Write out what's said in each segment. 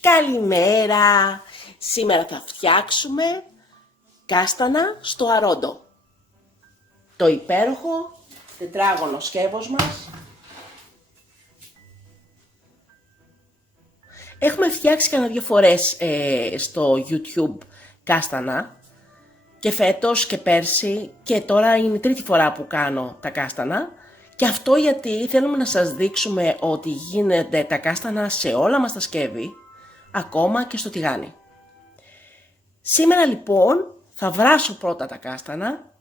Καλημέρα! Σήμερα θα φτιάξουμε κάστανα στο αρόντο. Το υπέροχο τετράγωνο σκεύος μας. Έχουμε φτιάξει κανένα 2 φορές στο YouTube κάστανα και φέτος και πέρσι και τώρα είναι η 3η φορά που κάνω τα κάστανα. Και αυτό γιατί θέλουμε να σας δείξουμε ότι γίνεται τα κάστανα σε όλα μας τα σκεύη, ακόμα και στο τηγάνι. Σήμερα λοιπόν θα βράσω πρώτα τα κάστανα,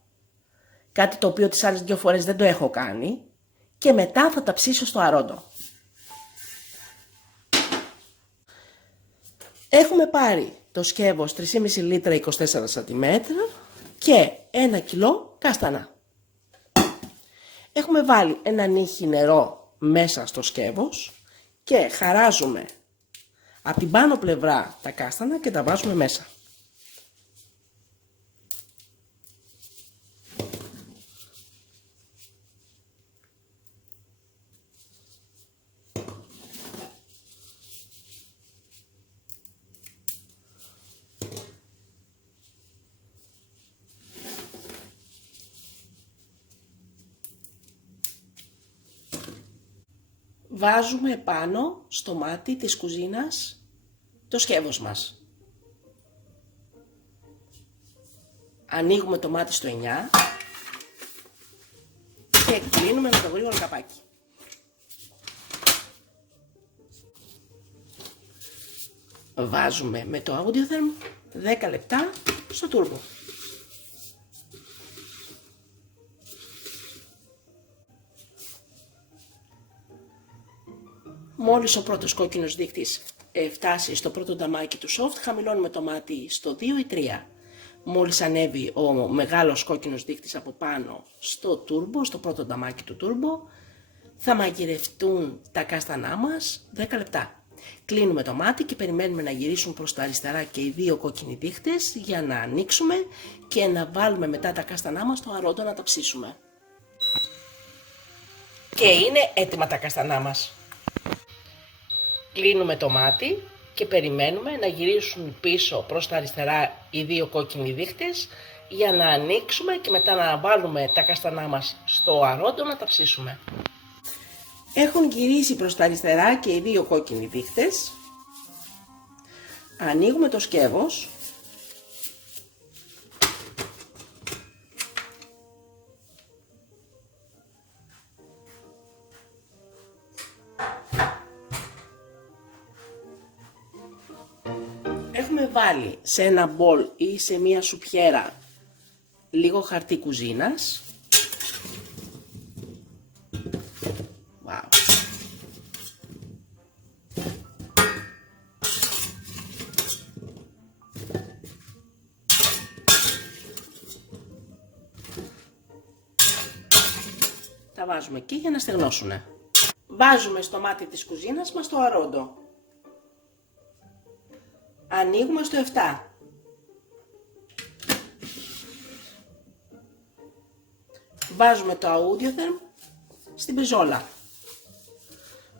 κάτι το οποίο τις άλλες 2 φορές δεν το έχω κάνει, και μετά θα τα ψήσω στο αρόντο. Έχουμε πάρει το σκεύος 3,5 λίτρα 24 σαντιμέτρα και 1 κιλό κάστανα. Έχουμε βάλει ένα νύχι νερό μέσα στο σκεύος και χαράζουμε από την πάνω πλευρά τα κάστανα και τα βάζουμε μέσα. Βάζουμε πάνω στο μάτι της κουζίνας το σκεύος μας. Ανοίγουμε το μάτι στο 9 και κλείνουμε με το γρήγορο καπάκι. Βάζουμε με το Audiotherm 10 λεπτά στο τούρμπο. Μόλις ο πρώτος κόκκινος δείκτης φτάσει στο πρώτο νταμάκι του soft, χαμηλώνουμε το μάτι στο 2 ή 3. Μόλις ανέβει ο μεγάλος κόκκινος δείκτης από πάνω στο turbo, στο πρώτο νταμάκι του turbo, θα μαγειρευτούν τα κάστανά μας 10 λεπτά. Κλείνουμε το μάτι και περιμένουμε να γυρίσουν προς τα αριστερά και οι 2 κόκκινοι δείκτες για να ανοίξουμε και να βάλουμε μετά τα κάστανά μας στο αρόντο να τα ψήσουμε. Και είναι έτοιμα τα κάστανά μας. Κλείνουμε το μάτι και περιμένουμε να γυρίσουν πίσω προς τα αριστερά οι 2 κόκκινοι δείκτες για να ανοίξουμε και μετά να βάλουμε τα καστανά μας στο αρόντο να τα ψήσουμε. Έχουν γυρίσει προς τα αριστερά και οι 2 κόκκινοι δείκτες. Ανοίγουμε το σκεύος. Έχουμε βάλει σε ένα μπολ ή σε μία σουπιέρα λίγο χαρτί κουζίνας. Wow. Τα βάζουμε εκεί για να στεγνώσουνε. Βάζουμε στο μάτι της κουζίνας μας το αρόντο. Ανοίγουμε στο 7. Βάζουμε το Audiotherm στην πριζόλα.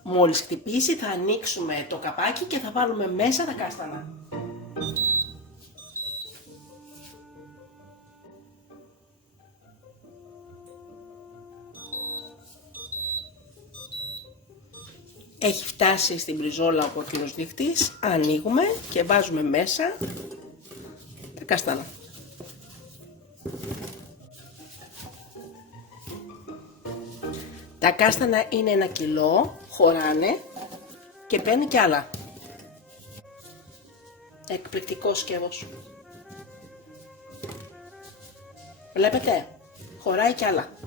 Μόλις χτυπήσει θα ανοίξουμε το καπάκι και θα βάλουμε μέσα τα κάστανα. Έχει φτάσει στην πριζόλα ο κόκκινος δείκτης, ανοίγουμε και βάζουμε μέσα τα κάστανα. Τα κάστανα είναι 1 κιλό, χωράνε και παίρνει κι άλλα. Εκπληκτικό σκεύος. Βλέπετε, χωράει κι άλλα.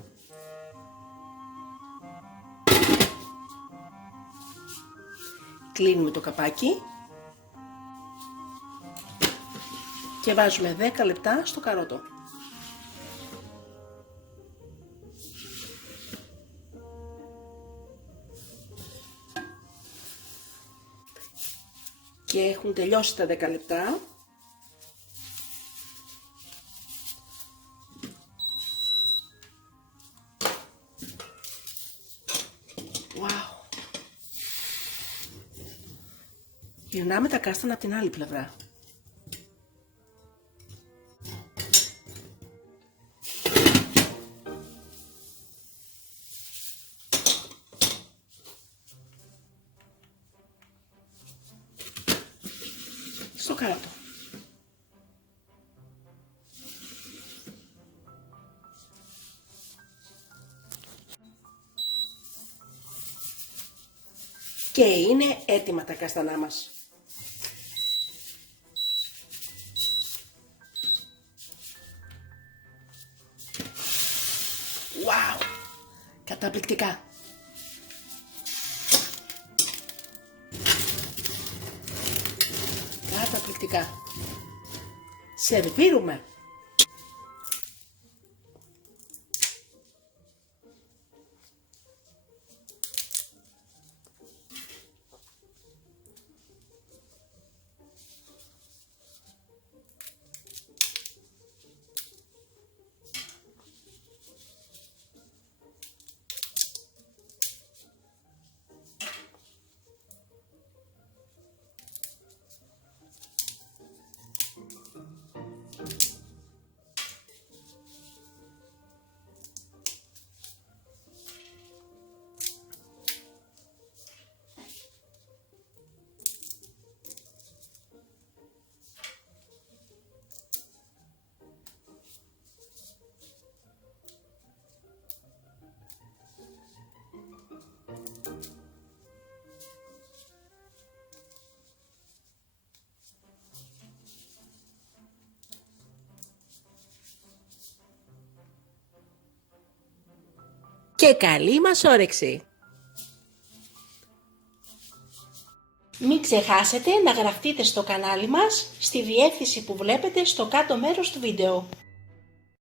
Κλείνουμε το καπάκι και βάζουμε 10 λεπτά στο καρότο. Και έχουν τελειώσει τα 10 λεπτά. Wow. Γυρνάμε τα κάστανα από την άλλη πλευρά. Στο κάτω. Και είναι έτοιμα τα κάστανά μας. Wow! Καταπληκτικά! Καταπληκτικά! Σερβίρουμε! Και καλή μας όρεξη! Μην ξεχάσετε να γραφτείτε στο κανάλι μας στη διεύθυνση που βλέπετε στο κάτω μέρος του βίντεο.